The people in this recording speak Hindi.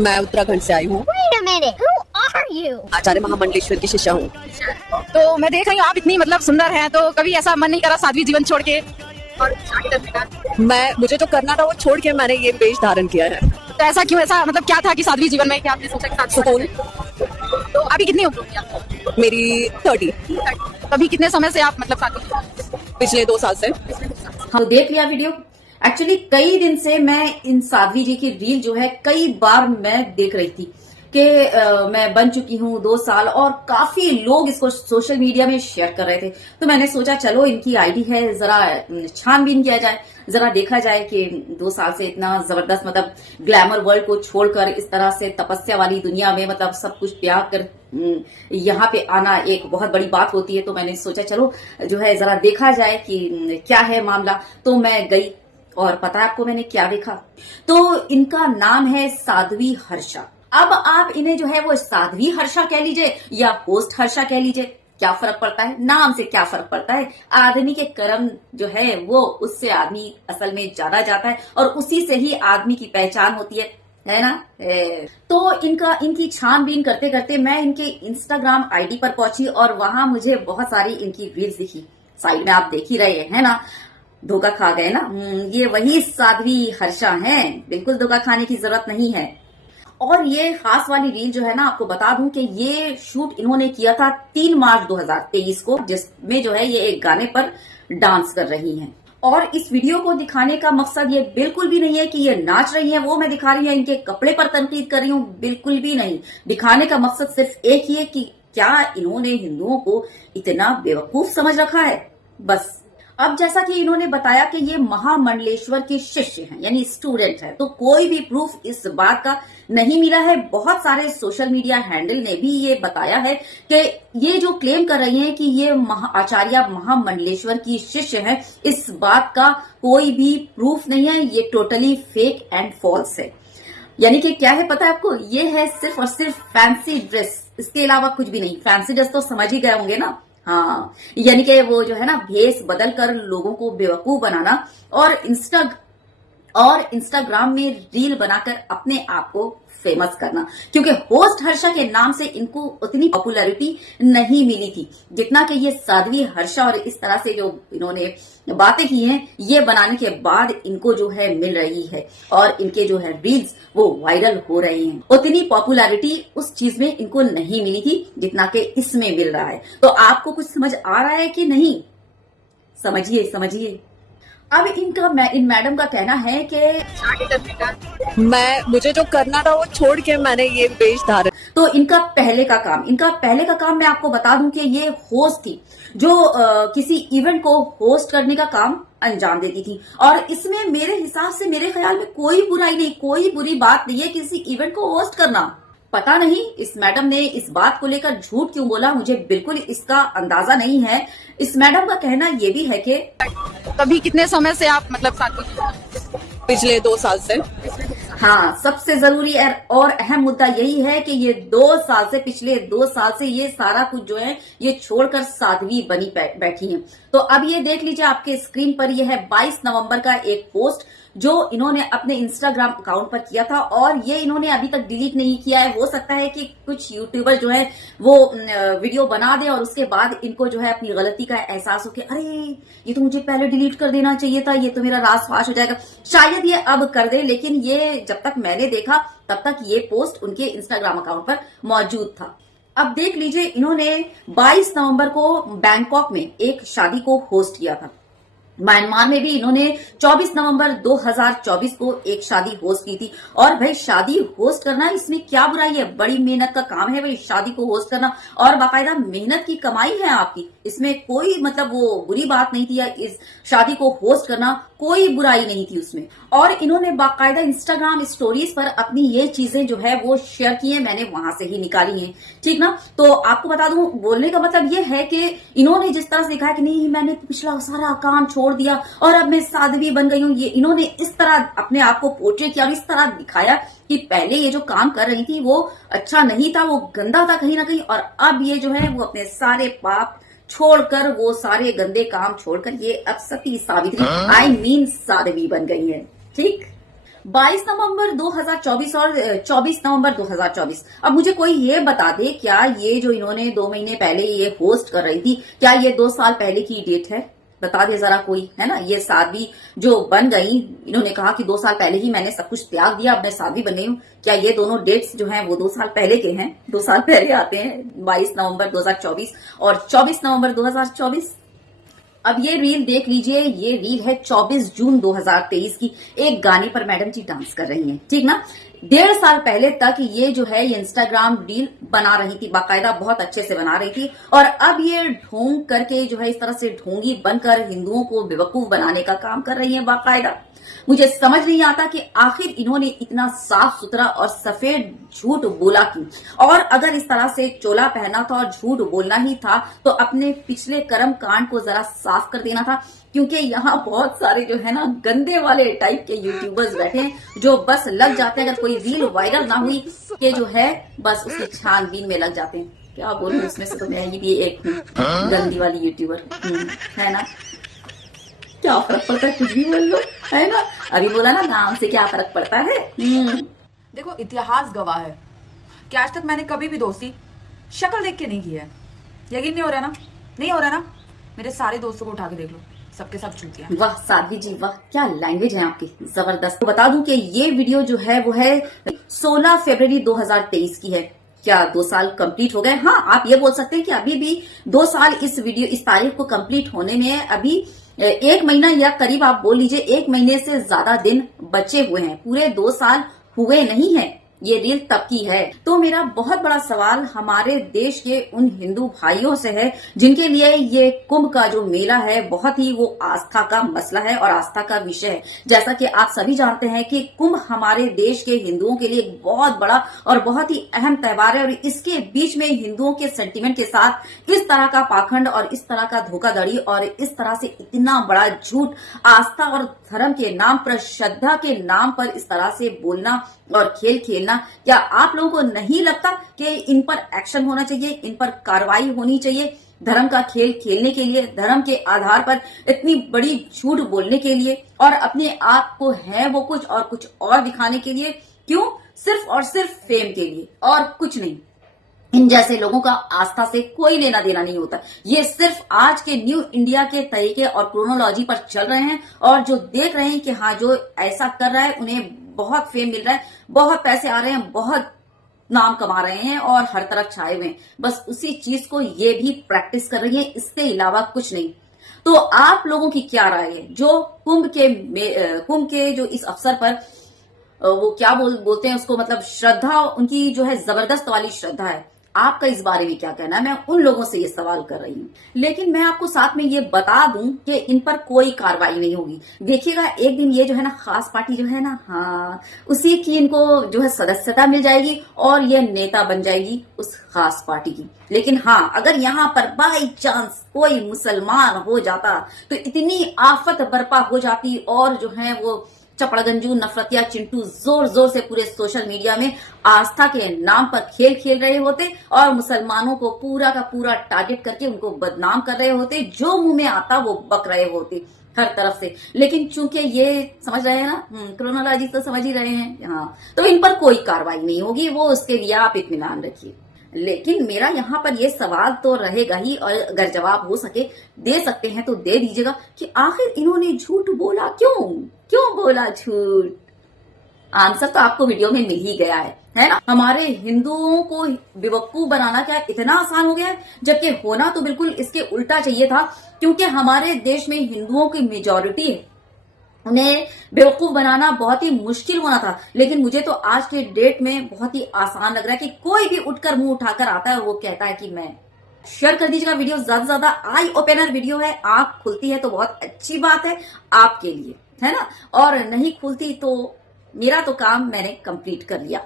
मैं उत्तराखंड से आई हूँ। Wait a minute, who are you? आचार्य महामंडलेश्वर की शिष्या हूँ। तो मैं देख रही हूँ आप इतनी मतलब सुंदर हैं, तो कभी ऐसा मन नहीं करा साध्वी जीवन छोड़ के और मुझे जो करना था वो छोड़ के मैंने ये वेश धारण किया है। तो ऐसा क्यों, ऐसा मतलब क्या था कि साध्वी जीवन में क्या आपने सोचा कि साथ सुकून। तो अभी कितनी उम्र होगी आपको? मेरी 30 अभी कितने समय से आप मतलब साध्वी? पिछले 2 साल से। हाँ, देख लिया वीडियो। एक्चुअली कई दिन से मैं इन साध्वी जी की रील जो है कई बार मैं देख रही थी कि मैं बन चुकी हूँ 2 साल, और काफी लोग इसको सोशल मीडिया में शेयर कर रहे थे। तो मैंने सोचा चलो इनकी आईडी है, जरा छानबीन किया जाए, जरा देखा जाए कि 2 साल से इतना जबरदस्त मतलब ग्लैमर वर्ल्ड को छोड़कर इस तरह से तपस्या वाली दुनिया में मतलब सब कुछ त्याग कर यहाँ पे आना एक बहुत बड़ी बात होती है। तो मैंने सोचा चलो जो है जरा देखा जाए कि क्या है मामला। तो मैं गई और पता है आपको मैंने क्या देखा? तो इनका नाम है साध्वी हर्षा। अब आप इन्हें जो है वो साध्वी हर्षा कह लीजिए या होस्ट हर्षा कह लीजिए, क्या फर्क पड़ता है? नाम से क्या फर्क पड़ता है? आदमी के कर्म जो है वो उससे आदमी असल में जाना जाता है और उसी से ही आदमी की पहचान होती है ना? तो इनकी छानबीन करते करते मैं इनके इंस्टाग्राम आईडी पर पहुंची और वहां मुझे बहुत सारी इनकी रील्स दिखी। साइड में आप देख ही रहे हैं ना, धोखा खा गए ना। ये वही साध्वी हर्षा हैं, बिल्कुल धोखा खाने की जरूरत नहीं है। और ये खास वाली रील जो है ना, आपको बता दूं कि ये शूट इन्होंने किया था 3 मार्च 2023 को, जिसमें जो है ये एक गाने पर डांस कर रही हैं। और इस वीडियो को दिखाने का मकसद ये बिल्कुल भी नहीं है कि ये नाच रही हैं, वो मैं दिखा रही हूं, इनके कपड़े पर तनकीद कर रही हूं, बिल्कुल भी नहीं। दिखाने का मकसद सिर्फ एक ही है कि क्या इन्होंने हिंदुओं को इतना बेवकूफ समझ रखा है, बस। अब जैसा कि इन्होंने बताया कि ये महामंडलेश्वर के शिष्य हैं, यानी स्टूडेंट हैं, तो कोई भी प्रूफ इस बात का नहीं मिला है। बहुत सारे सोशल मीडिया हैंडल ने भी ये बताया है कि ये जो क्लेम कर रही हैं कि ये आचार्य महामंडलेश्वर की शिष्य हैं, इस बात का कोई भी प्रूफ नहीं है। ये टोटली फेक एंड फॉल्स है। यानी कि क्या है पता है आपको? ये है सिर्फ और सिर्फ फैंसी ड्रेस, इसके अलावा कुछ भी नहीं। फैंसी ड्रेस तो समझ ही गए होंगे ना। हाँ, यानी कि वो जो है ना भेष बदल कर लोगों को बेवकूफ बनाना और इंस्टाग्राम में रील बनाकर अपने आप को फेमस करना। क्योंकि होस्ट हर्षा के नाम से इनको उतनी पॉपुलैरिटी नहीं मिली थी जितना कि ये साध्वी हर्षा और इस तरह से जो इन्होंने बातें की हैं, ये बनाने के बाद इनको जो है मिल रही है और इनके जो है रील्स वो वायरल हो रहे हैं। उतनी पॉपुलैरिटी उस चीज में इनको नहीं मिली थी जितना कि इसमें मिल रहा है। तो आपको कुछ समझ आ रहा है कि नहीं? समझिए। अब इन मैडम का कहना है कि मुझे जो करना था वो छोड़ के मैंने ये वेश धारण। तो इनका पहले का काम मैं आपको बता दूं कि ये होस्ट थी जो किसी इवेंट को होस्ट करने का काम अंजाम देती थी। और इसमें मेरे हिसाब से, मेरे ख्याल में कोई बुराई नहीं, कोई बुरी बात नहीं है किसी इवेंट को होस्ट करना। पता नहीं इस मैडम ने इस बात को लेकर झूठ क्यों बोला, मुझे बिल्कुल इसका अंदाजा नहीं है। इस मैडम का कहना ये भी है कि कभी कितने समय से आप मतलब साध्वी? पिछले 2 साल से। हाँ, सबसे जरूरी और अहम मुद्दा यही है कि ये 2 साल से, पिछले 2 साल से ये सारा कुछ जो है ये छोड़कर साध्वी बनी बैठी हैं। तो अब ये देख लीजिए आपके स्क्रीन पर, ये है 22 नवंबर का एक पोस्ट जो इन्होंने अपने इंस्टाग्राम अकाउंट पर किया था और ये इन्होंने अभी तक डिलीट नहीं किया है। हो सकता है कि कुछ यूट्यूबर जो है वो वीडियो बना दे और उसके बाद इनको जो है अपनी गलती का एहसास हो कि अरे ये तो मुझे पहले डिलीट कर देना चाहिए था, ये तो मेरा राज फाश हो जाएगा। शायद ये अब कर दे, लेकिन ये जब तक मैंने देखा तब तक ये पोस्ट उनके इंस्टाग्राम अकाउंट पर मौजूद था। अब देख लीजिए, इन्होंने 22 नवंबर को बैंकॉक में एक शादी को होस्ट किया था। म्यांमार में भी इन्होंने 24 नवंबर 2024 को एक शादी होस्ट की थी। और भाई शादी होस्ट करना, इसमें क्या बुराई है? बड़ी मेहनत का काम है भाई शादी को होस्ट करना, और बाकायदा मेहनत की कमाई है आपकी, इसमें कोई मतलब वो बुरी बात नहीं थी। इस शादी को होस्ट करना कोई बुराई नहीं थी उसमें। और इन्होंने बाकायदा इंस्टाग्राम स्टोरीज पर अपनी ये चीजें जो है वो शेयर की है, मैंने वहां से ही निकाली है, ठीक ना। तो आपको बता दूं, बोलने का मतलब ये है कि इन्होंने जिस तरह से देखा कि नहीं मैंने पिछला सारा काम छोड़ दिया और अब मैं साध्वी बन गई हूं, ये इन्होंने इस तरह अपने आप को पोर्ट्रेट किया और इस तरह दिखाया कि पहले ये जो काम कर रही थी वो अच्छा नहीं था, वो गंदा था कहीं ना कहीं, और अब ये जो है वो अपने सारे पाप छोड़कर, वो सारे गंदे काम छोड़कर ये अब सती सावित्री साध्वी बन गई है, ठीक। 22 नवंबर 2024 और 24 नवंबर 2024। अब मुझे कोई ये बता दे, क्या ये जो इन्होंने 2 महीने पहले ये होस्ट कर रही थी, क्या ये 2 साल पहले की डेट है? बता दे जरा कोई, है ना। ये साध्वी जो बन गई, इन्होंने कहा कि 2 साल पहले ही मैंने सब कुछ त्याग दिया, अब मैं साध्वी बन गई हूँ। क्या ये दोनों डेट्स जो हैं वो 2 साल पहले के हैं? 2 साल पहले आते हैं, 22 नवंबर 2024 और 24 नवंबर 2024। अब ये रील देख लीजिए, ये रील है 24 जून 2023 की। एक गाने पर मैडम जी डांस कर रही हैं, ठीक ना। 1.5 साल पहले तक ये जो है ये इंस्टाग्राम रील बना रही थी, बाकायदा बहुत अच्छे से बना रही थी। और अब ये ढोंग करके जो है इस तरह से ढोंगी बनकर हिंदुओं को बेवकूफ बनाने का काम कर रही है बाकायदा। मुझे समझ नहीं आता कि आखिर इन्होंने इतना साफ सुथरा और सफेद झूठ बोला क्यों। और अगर इस तरह से चोला पहना था और झूठ बोलना ही था तो अपने पिछले कर्म कांड को जरा साफ कर देना था, क्योंकि यहाँ बहुत सारे जो है ना गंदे वाले टाइप के यूट्यूबर्स बैठे हैं जो बस लग जाते हैं, अगर कोई रील वायरल ना हुई कि जो है बस उसकी छानबीन में लग जाते हैं। क्या बोलूं, इसमें से तो मैं भी एक हूँ गंदी वाली यूट्यूबर, है ना। क्या फर्क पड़ता है, कुछ भी बोल लो, है ना। अभी बोला ना, नाम से क्या फर्क पड़ता है। देखो, इतिहास गवाह है कि आज तक मैंने कभी भी दोस्ती शक्ल देख के नहीं की है। यकीन नहीं हो रहा ना? नहीं हो रहा ना? मेरे सारे दोस्तों को उठा के देख लो, सबके सब चूतियां। वाह साध्वी जी वाह, क्या लैंग्वेज है आपकी, जबरदस्त। तो बता दूं कि ये वीडियो जो है वो है 16 फरवरी 2023 की है। क्या 2 साल कंप्लीट हो गए? हाँ, आप ये बोल सकते हैं कि अभी भी 2 साल इस तारीख को कंप्लीट होने में अभी 1 महीना या करीब आप बोल लीजिए 1 महीने से ज्यादा दिन बचे हुए हैं। पूरे 2 साल हुए नहीं है। ये रील तब की है। तो मेरा बहुत बड़ा सवाल हमारे देश के उन हिंदू भाइयों से है जिनके लिए ये कुंभ का जो मेला है बहुत ही वो आस्था का मसला है और आस्था का विषय है। जैसा कि आप सभी जानते हैं कि कुंभ हमारे देश के हिंदुओं के लिए एक बहुत बड़ा और बहुत ही अहम त्योहार है और इसके बीच में हिंदुओं के सेंटीमेंट के साथ इस तरह का पाखंड और इस तरह का धोखाधड़ी और इस तरह से इतना बड़ा झूठ आस्था और धर्म के नाम पर, श्रद्धा के नाम पर इस तरह से बोलना और खेल खेलना, क्या आप लोगों को नहीं लगता कि इन पर एक्शन होना चाहिए, इन पर कार्रवाई होनी चाहिए? धर्म का खेल खेलने के लिए, धर्म के आधार पर इतनी बड़ी झूठ बोलने के लिए और अपने आप को है वो कुछ और दिखाने के लिए, क्यों? सिर्फ और सिर्फ फेम के लिए और कुछ नहीं। इन जैसे लोगों का आस्था से कोई लेना देना नहीं होता। ये सिर्फ आज के न्यू इंडिया के तरीके और क्रोनोलॉजी पर चल रहे हैं और जो देख रहे हैं कि हाँ जो ऐसा कर रहा है उन्हें बहुत फेम मिल रहा है, बहुत पैसे आ रहे हैं, बहुत नाम कमा रहे हैं और हर तरफ छाए हुए हैं, बस उसी चीज को ये भी प्रैक्टिस कर रही है, इसके अलावा कुछ नहीं। तो आप लोगों की क्या राय है? जो कुंभ के जो इस अवसर पर वो क्या बोलते हैं उसको, मतलब श्रद्धा उनकी जो है जबरदस्त वाली श्रद्धा है, आपका इस बारे में क्या कहना है? मैं उन लोगों से ये सवाल कर रही हूँ। लेकिन मैं आपको साथ में ये बता दूं कि इन पर कोई कार्रवाई नहीं होगी। देखिएगा एक दिन ये जो है ना खास पार्टी जो है ना, हाँ उसी की इनको जो है सदस्यता मिल जाएगी और ये नेता बन जाएगी उस खास पार्टी की। लेकिन हाँ, अगर यहाँ पर बाई चांस कोई मुसलमान हो जाता तो इतनी आफत बर्पा हो जाती और जो है वो चपड़गंजू नफरतिया चिंटू जोर जोर से पूरे सोशल मीडिया में आस्था के नाम पर खेल खेल रहे होते और मुसलमानों को पूरा का पूरा टारगेट करके उनको बदनाम कर रहे होते, जो मुंह में आता वो बक रहे होते हर तरफ से। लेकिन चूंकि ये समझ रहे हैं ना, क्रोनोलॉजी तो समझ ही रहे हैं, हाँ, तो इन पर कोई कार्रवाई नहीं होगी, वो उसके लिए आप इत्मीनान रखिए। लेकिन मेरा यहाँ पर ये सवाल तो रहेगा ही, और अगर जवाब हो सके दे सकते हैं तो दे दीजिएगा कि आखिर इन्होंने झूठ बोला क्यों बोला झूठ? आंसर तो आपको वीडियो में मिल ही गया है ना। हमारे हिंदुओं को बेवकूफ बनाना क्या इतना आसान हो गया है, जबकि होना तो बिल्कुल इसके उल्टा चाहिए था, क्योंकि हमारे देश में हिंदुओं की मेजॉरिटी है, उन्हें बेवकूफ बनाना बहुत ही मुश्किल होना था। लेकिन मुझे तो आज के डेट में बहुत ही आसान लग रहा है कि कोई भी उठकर मुंह उठाकर आता है और वो कहता है कि मैं। शेयर कर दीजिएगा वीडियो, ज्यादा से ज्यादा आई ओपनर वीडियो है, आंख खुलती है तो बहुत अच्छी बात है आपके लिए, है ना, और नहीं खुलती तो मेरा तो काम मैंने कंप्लीट कर लिया।